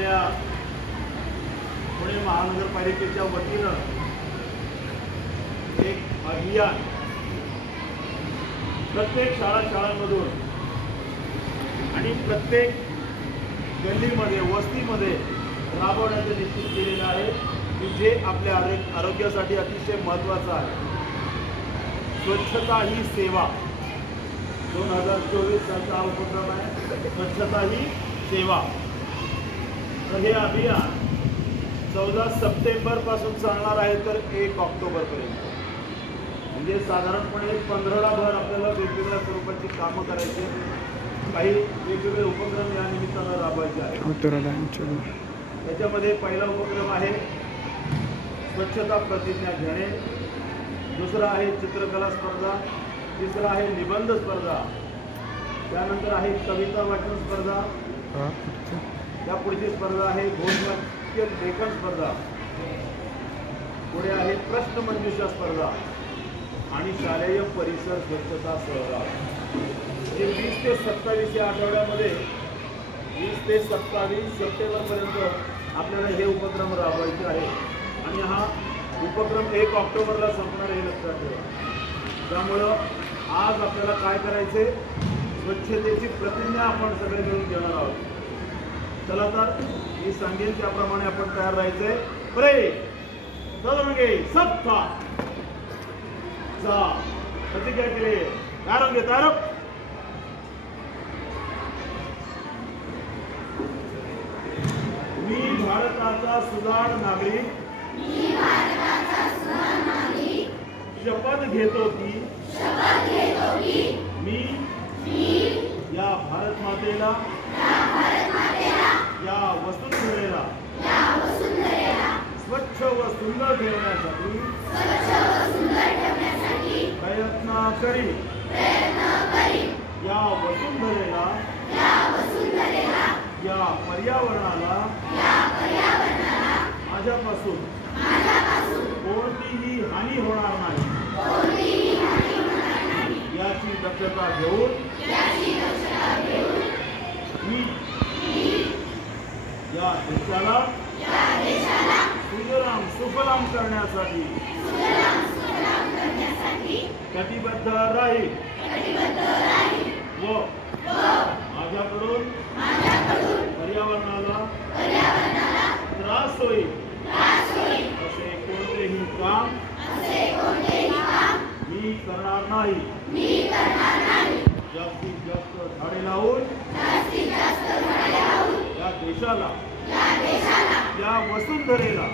आपल्या पुणे महानगरपालिकेच्या वतीनं एक अभियान प्रत्येक शाळा शाळांमधून आणि प्रत्येक गल्लीमध्ये वस्तीमध्ये राबवण्याचं निश्चित केलेलं आहे की जे आपल्या आरोग्यासाठी अतिशय महत्त्वाचं आहे. स्वच्छता ही सेवा. दोन हजार चोवीस त्यांचा उपक्रम आहे. स्वच्छता ही सेवा. तर हे अभियान चौदा सप्टेंबरपासून चालणार आहे तर एक ऑक्टोबरपर्यंत. म्हणजे साधारणपणे पंधरा भर आपल्याला वेगवेगळ्या स्वरूपाची कामं करायची काही वेगवेगळे उपक्रम या निमित्तानं राबवायचे आहेत. त्याच्यामध्ये पहिला उपक्रम आहे स्वच्छता प्रतिज्ञा घेणे. दुसरा आहे चित्रकला स्पर्धा. तिसरा आहे निबंध स्पर्धा. त्यानंतर आहे कविता वाचन स्पर्धा. त्या पुढची स्पर्धा आहे. घोषवाक्य लेखन स्पर्धा. पुढे आहे प्रश्नमंजुषा स्पर्धा आणि शालेय परिसर स्वच्छता स्पर्धा. हे वीस ते सत्तावीस या आठवड्यामध्ये वीस ते सत्तावीस सप्टेंबरपर्यंत आपल्याला हे उपक्रम राबवायचे आहे. आणि हा उपक्रम एक ऑक्टोबरला संपणार हे लक्षात ठेवा. त्यामुळं आज आपल्याला काय करायचे स्वच्छतेची प्रतिज्ञा आपण सगळे मिळून घेणार आहोत. चला तर मी सांगेन त्याप्रमाणे आपण तयार राहायचंय. प्रे चलोगे सबका चा प्रतिज्ञा केली. तयार म्हणजे घे तयार मी भारताचा सुधार नागरिक. शपथ घेतो की. मी या भारत मातेला या वसुंधरेला स्वच्छ व सुंदर ठेवण्यासाठी प्रयत्न करी. या वसुंधरेला या पर्यावरणाला माझ्यापासून कोणतीही हानी होणार नाही. याची दक्षता घेऊन मी या देशाला सुजलाम सुफलाम करण्यासाठी. कटिबद्ध राहील. व माझ्याकडून पर्यावरणाला त्रास होईल. असे कोणतेही काम मी करणार नाही. जास्तीत जास्त झाडे लावून देशाला या वसुंधरेला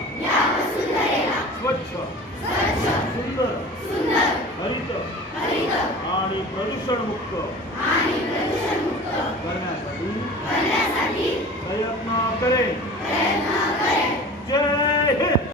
स्वच्छ सुंदर हरित आणि प्रदूषण मुक्त करण्यासाठी प्रयत्न करेन.